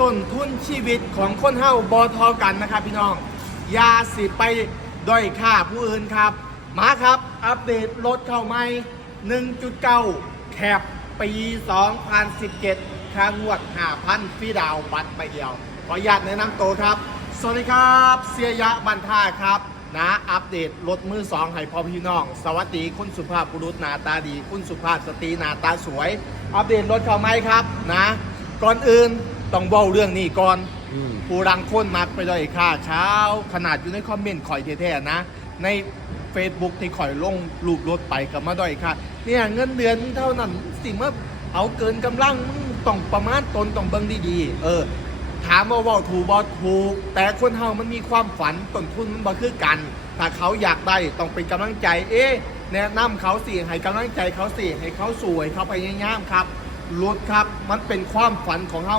ต้นทุนชีวิตของคนเฮาบอทอกันนะครับพี่น้องอยาสิไปด้อยค่าผู้อื่นครับ มาครับ อัปเดตรถเข้าใหม่ 1.9 แคปปี 2017ค่างวด 5,000ฟรีดาวบัตรใบเดียว ขออนุญาตแนะนำตัวครับ สวัสดีครับ เสียยะบันท่าครับนะอัปเดตรถมือสองให้พ่อพี่น้อง สวัสดีคุณสุภาพบุรุษหน้าตาดี คุณสุภาพสตรีหน้าตาสวย อัปเดตรถเข้าไหมครับนะ ก่อนอื่น ต้องเว้าเรื่องนี้ก่อนผู้รังค้นมักไปด้อยค่าเช้า ขนาดอยู่ในคอมเมนต์ข่อยแท้ๆนะ ใน Facebook ที่ข่อยลงรูปรถไปกับมาด้อยค่าเนี่ยเงินเดือนเท่านั้นสิเมื่อเอาเกินกำลังมึงต้องประมาณตนต้องเบิ่งดีๆเออ ถามว่าเว่าถูกบอถูก แต่คนเฮามันมีความฝันต้นทุนมันบ่คือกัน ถ้าเขาอยากได้ต้องเป็นกำลังใจ เอ๊ะแนะนำเขาสิให้กำลังใจเขาสิให้เขาสวยเขาพยายามครับรถครับ มันเป็นความฝันของเฮา